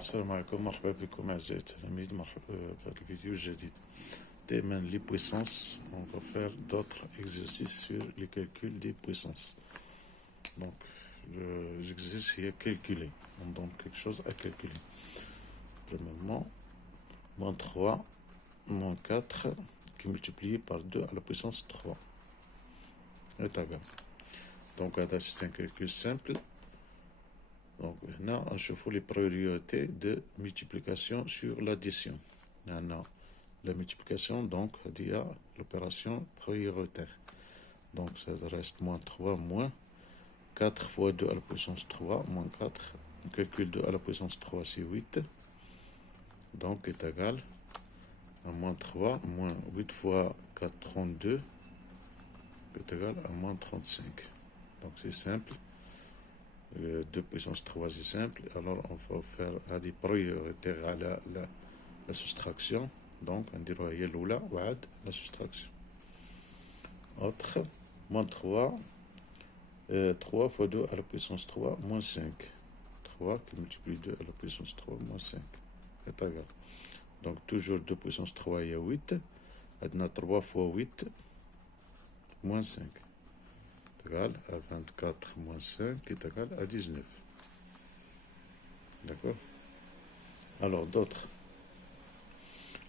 السلام عليكم. مرحبا بكم أعزائي التلاميذ. مرحبا في هذا الفيديو الجديد. دائما les puissances, on va faire d'autres exercices sur les calculs des puissances. Donc l'exercice est calculé. On donne quelque chose à calculer. Premièrement, moins 3, moins 4 qui est multiplié par 2 à la puissance 3 est égal. Donc c'est un calcul simple. Donc maintenant, on chauffe les priorités de multiplication sur l'addition. Maintenant, la multiplication, donc, il y a l'opération prioritaire. Donc, ça reste moins 3, moins 4 fois 2 à la puissance 3, moins 4. On calcule 2 à la puissance 3, c'est 8. Donc, est égal à moins 3, moins 8 fois 4, 32, est égal à moins 35. Donc, c'est simple. 2 puissance 3 c'est simple, alors on va faire des prioritaires à la soustraction, donc on dirait Yeloula ou Ad, la soustraction. Autre, moins 3, 3 fois 2 à la puissance 3, moins 5. 3 qui multiplie 2 à la puissance 3, moins 5, est égal. Donc toujours 2 puissance 3, il y a 8, on a 3 fois 8, moins 5. Égal à 24 moins 5 est égal à 19. D'accord? Alors, d'autres.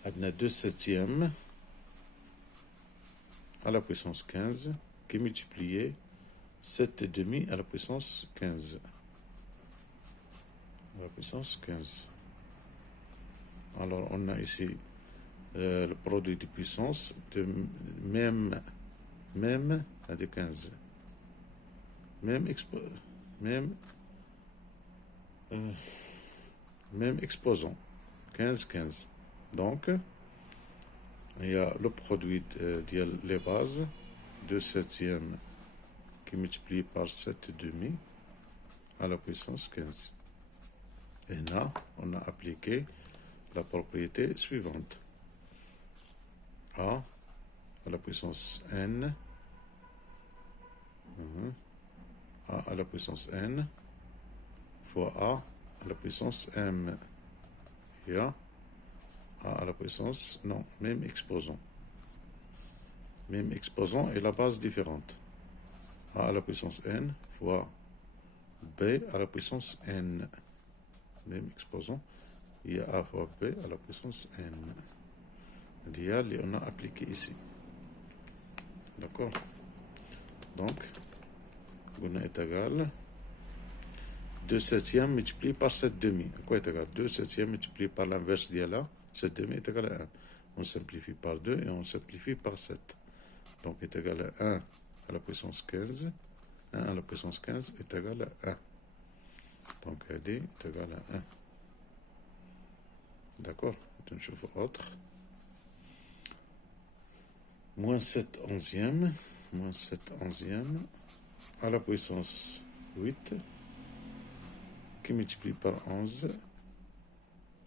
On a 2 septièmes à la puissance 15 qui est multiplié 7 et demi à la puissance 15. À la puissance 15. Alors, on a ici le produit de puissance de même à de 15. Même exposant, 15, 15. Donc, il y a le produit de les bases, 2 septièmes qui multiplie par 7,5 à la puissance 15. Et là, on a appliqué la propriété suivante. A à la puissance n, A à la puissance n fois A à la puissance m. Et A à la puissance, non, même exposant. Même exposant et la base différente. A à la puissance n fois B à la puissance n. Même exposant. Il y a A fois B à la puissance n. Dial, on a appliqué ici. D'accord? Donc, on est égal 2 septièmes multiplié par 7 demi. À quoi est égal? 2 septièmes multiplié par l'inverse d'il là. 7 demi est égal à 1. On simplifie par 2 et on simplifie par 7. Donc est égal à 1 à la puissance 15. 1 à la puissance 15 est égal à 1. Donc AD est égal à 1. D'accord? Une chose autre. Moins 7 onzième. Moins 7 onzième à la puissance 8 qui multiplie par 11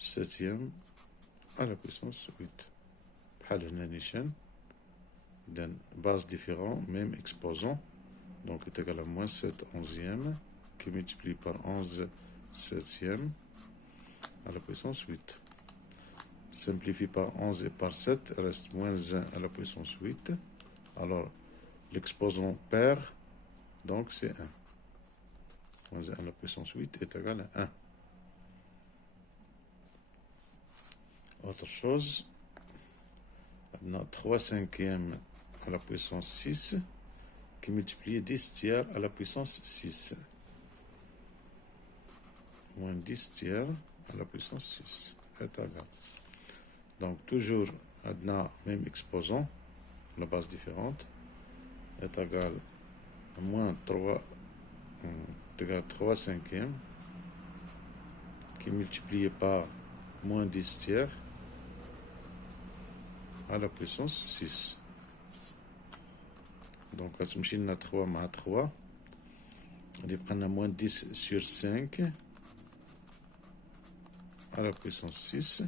septième à la puissance 8. D'une base différente, même exposant. Donc est égal à moins 7 onzième qui multiplie par 11 septième à la puissance 8. Simplifie par 11 et par 7, reste moins 1 à la puissance 8. Alors l'exposant perd, donc c'est 1. Moins 1 à la puissance 8 est égal à 1. Autre chose, on a 3 cinquièmes à la puissance 6 qui multiplie 10 tiers à la puissance 6. Moins 10 tiers à la puissance 6 est égal. Donc toujours, on a même exposant, la base différente, est égal à moins 3, 3 cinquièmes qui est multiplié par moins 10 tiers à la puissance 6. Donc, on a 3 à 3. On prend moins 10 sur 5 à la puissance 6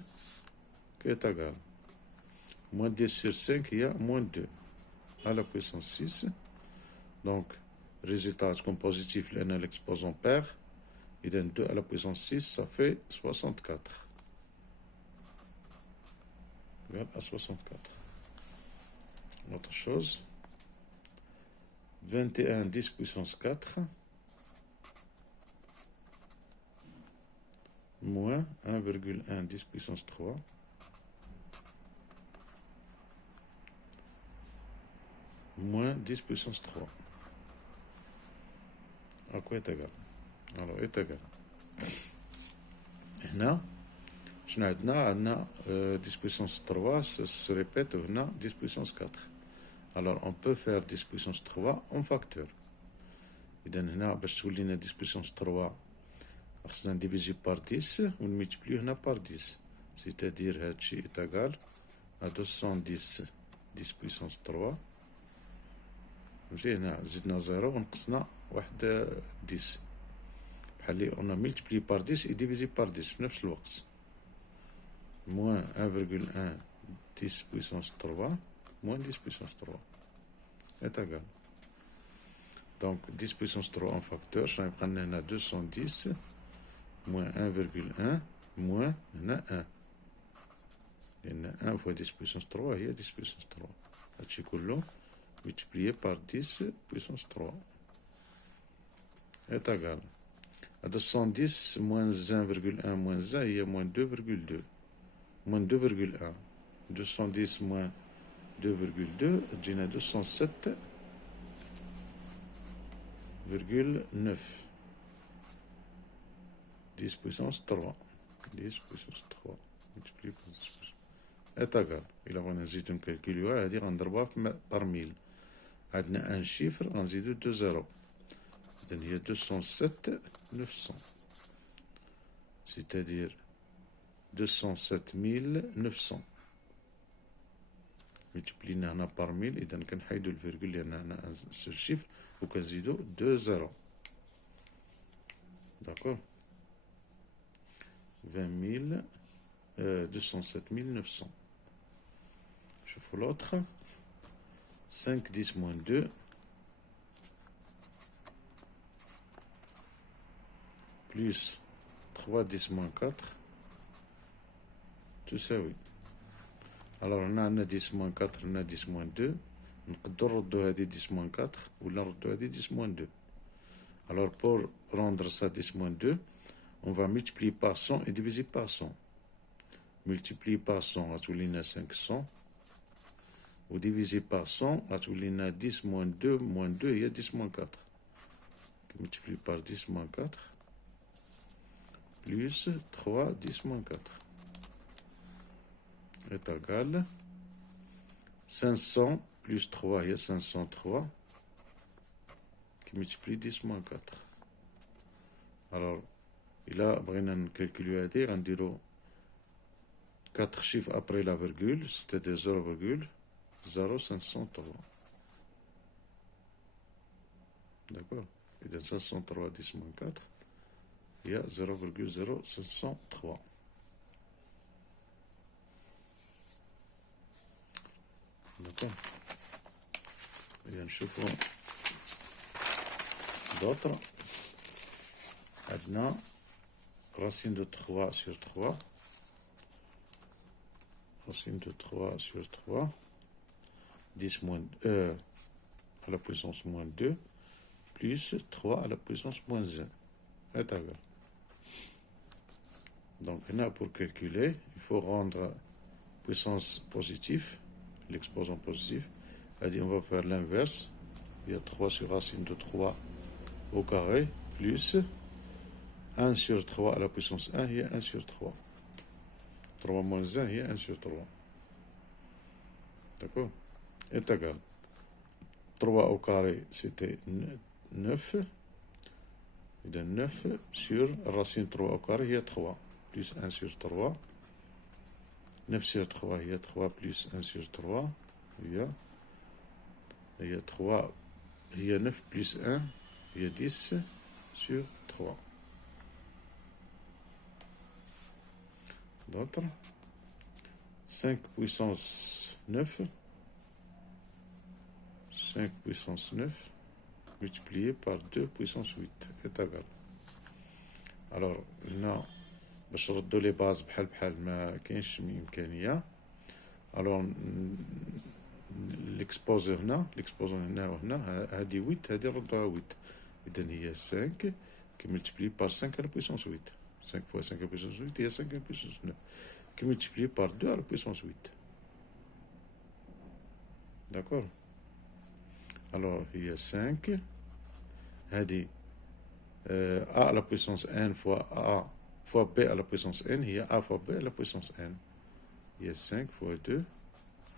qui est égal. Moins 10 sur 5, il y a moins 2 à la puissance 6. Donc, résultat comme positif, l'exposant perd. Il donne 2 à la puissance 6, ça fait 64. Égal à 64. Autre chose. 21 10 puissance 4 moins 1,1 10 puissance 3 moins 10 puissance 3. À quoi est égal? Alors, est égal. Là, عندنا 10 puissance 3, ça se répète, on a 10 puissance 4. Alors, on peut faire 10 puissance 3 en facteur. إذا هنا باش تولي لنا 10 puissance 3 خصنا نديفيزي بار 10 ونملتبليو هنا بار 10. سيتادير هادشي est égal à 210 10 puissance 3. نمشي هنا زدنا 0 ونقصنا واحد 10. بحال لي اون ملتبلي بار 10 يديفيزي بار 10 في نفس الوقت. moins 1,1 10 puissance 3 moins 10 puissance 3 est égal. Donc 10 puissance 3 en facteur, je vais prendre 210 moins 1,1 moins 1. Et 1 fois 10 puissance 3 il y a 10 puissance 3. هادشي كله multiplié par 10 puissance 3 est égal à 210 moins 1,1 moins 1 il y a moins 2,2 moins 2,1. 210 moins 2,2 تجينا 207,9 10 puissance 3 10 puissance 3 multiplié par 10 puissance est égal. إلا بغينا نزيدو نكالكوليوها هادي غنضربوها par 1000. عندنا ان شيفر غنزيدو 2 زيرو. إذن هي 207,900 c'est-à-dire 207,900 ملتبلينا هنا بار 1000. إذا كنحيدو الفيرغول لأن هنا ان سول شيفر وكنزيدو 2 زيرو. داكور 207,900. شوفو l'autre 5 10 moins 2 plus 3 10 moins 4 تساوي. alors هنا عندنا 10 moins 4 هنا 10 moins 2 نقدروا نردو هادي 10 moins 4 ولا نردو هادي 10 moins 2. alors pour rendre ça 10 moins 2 on va multiplier par 100 et diviser par 100. multiplier par 100 غتولي لنا 500 و diviser par 100 غتولي لنا 10 moins 2 moins 2 هي 10 moins 4. multiplier par 10 moins 4 plus 3 10 moins 4 est égal 500 plus 3 هي 503 qui multiplie 10 moins 4. alors إلا بغينا نكالكوليو هادي غنديرو 4 chiffres après la virgule, c'est-à-dire 0,0503. D'accord. Et dans 503 10 moins 4, il y a 0,0503. D'accord. Et bien, نشوفو d'autres. عندنا racine de 3 sur 3. Racine de 3 sur 3, 10 moins à la puissance moins 2, plus 3 à la puissance moins 1, est égal. Donc là, pour calculer, il faut rendre puissance positive, l'exposant positif. C'est-à-dire, on va faire l'inverse. Il y a 3 sur racine de 3 au carré, plus 1 sur 3 à la puissance 1, il y a 1 sur 3. 3 moins 1 هي 1 sur 3. D'accord. Est égal. 3 au carré, c'était 9. Et de 9 sur racine 3 au carré, il y a 3. Plus 1 sur 3. 9 sur 3, il y a 3 plus 1 sur 3. Il y a 3. Il y a 9 plus 1. Il y a 10 sur 3. D'autres 5 puissance 9 5 puissance 9 multiplié par 2 puissance 8 est égal. الوغ هنا باش نردو لي باز بحال بحال ما كاينش امكانيه. الوغ ليكسبوزي هنا وهنا، هادي 8 هادي نردوها 8. اذا هي 5 كي ملتبلي بار 5 على بويسونس 8. 5 fois 5 على بويسونس 8 هي 5 على بويسونس 9 كي ملتبلي بار 2 على بويسونس 8. داكور. الوغ هي 5 هادي a à la puissance n fois a fois b à la puissance n هي a fois b à la puissance n. Il y a 5 fois 2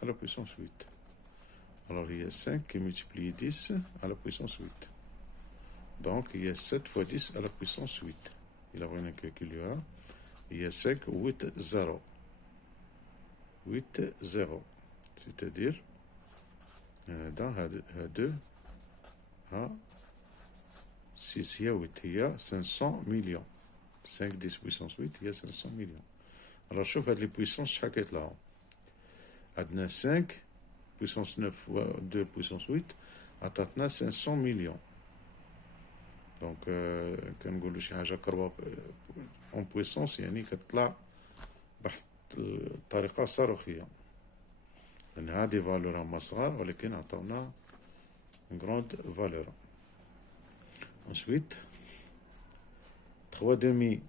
à la puissance 8. Alors il y a 5 qui multiplie 10 à la puissance 8. Donc il y a 7 fois 10 à la puissance 8. Il a pris un calcul là. Il y a 5, 8, 0. 8, 0. C'est-à-dire, dans 2 à 6, il y a 8, il y a 500 millions. 5, 10 puissance 8, il y a 500 millions. Alors, je fais les puissances, chaque est là. Adna 5, puissance 9 fois 2 puissance 8, atteint 500 millions. Donc, quand on dit que en puissance, يعني كتطلع بواحد الطريقة صاروخية. لأن هذه فالور هما صغار ولكن عطاونا une grande valeur. Ensuite, 3 demi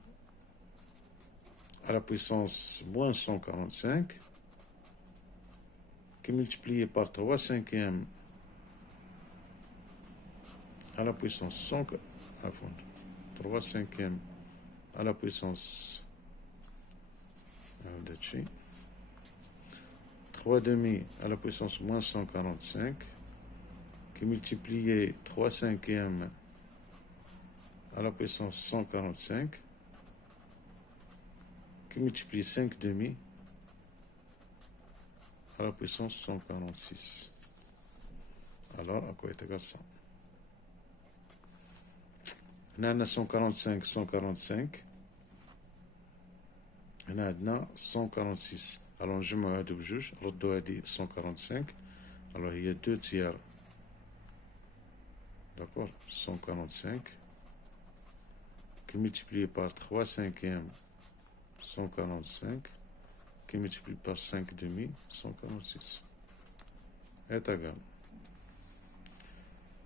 à la puissance moins 145 qui est multiplié par 3 cinquièmes à la puissance 3 cinquièmes à la puissance 3 demi à la puissance moins 145 qui est multiplié 3 cinquièmes à la puissance 145 qui multiplie 5 demi à la puissance 146. Alors, à quoi est égal ça? On a 145, 145. On a 146. Alors, je me dis juge, je dis 145. Alors, il y a 2 tiers. D'accord? 145. Qui multiplié par 3 cinquièmes, 145. Qui multiplie par 5 demi, 146. est égal.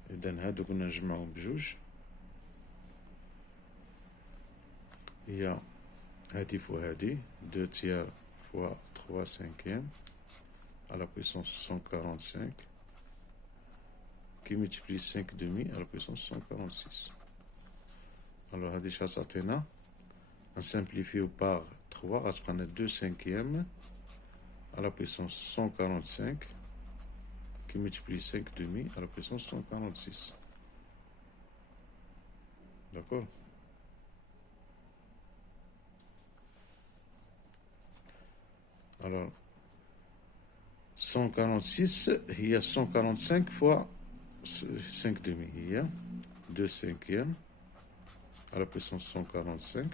إذن هادو كنا نجمعهم بجوج. هي هادي فوا هادي 2 tiers fois 3 cinquièmes à la puissance 145 qui multiplie 5 demi à la puissance 146. Alors هادي شحال تعطينا؟ نسامبليفيو par 3 غتبقى 2 cinquièmes à la puissance 145 qui multiplie 5 demi à la puissance 146. D'accord? Alors, 146, il y a 145 fois 5 demi. Il y a 2 cinquièmes à la puissance 145.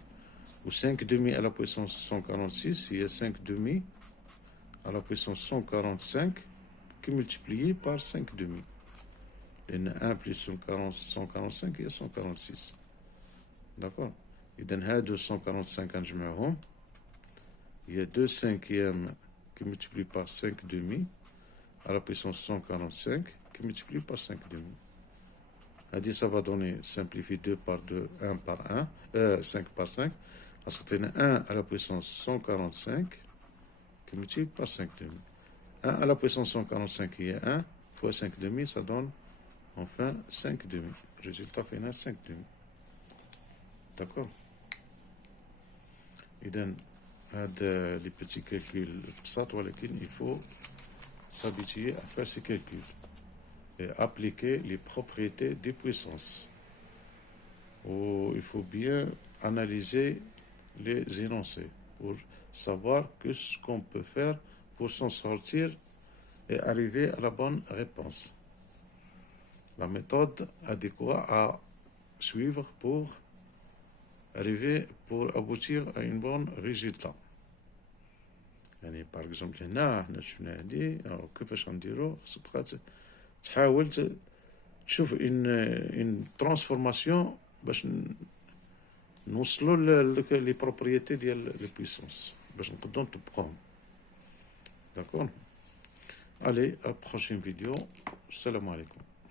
Ou 5 demi à la puissance 146, il y a 5 demi à la puissance 145 qui est multiplié par 5 demi. Il y a 1 plus 145, il y a 146. D'accord? Il y a 245 en جمعهم. Il y a 2 cinquièmes qui multiplient par 5 demi à la puissance 145 qui multiplie par 5 demi. Ça va donner, simplifier 2 par 2, 1 par 1, 5 par 5. Ça donne 1 à la puissance 145 qui multiplie par 5 demi. 1 à la puissance 145 qui est 1 fois 5 demi, ça donne enfin 5 demi. Résultat final 5 demi. D'accord? Et donc, les petits calculs, il faut s'habituer à faire ces calculs et appliquer les propriétés des puissances. Il faut bien analyser les énoncés pour savoir ce qu'on peut faire pour s'en sortir et arriver à la bonne réponse. La méthode adéquate à suivre pour aboutir à un bon résultat. يعني par exemple هنا احنا شفنا هادي كيفاش غنديرو خصك تحاول تشوف ان ترانسفورماسيون باش نوصلوا لي بروبريتي ديال لي بويسونس باش نقدروا نطبقوهم. داكور. Allez, à la prochaine vidéo. Salam alaikum.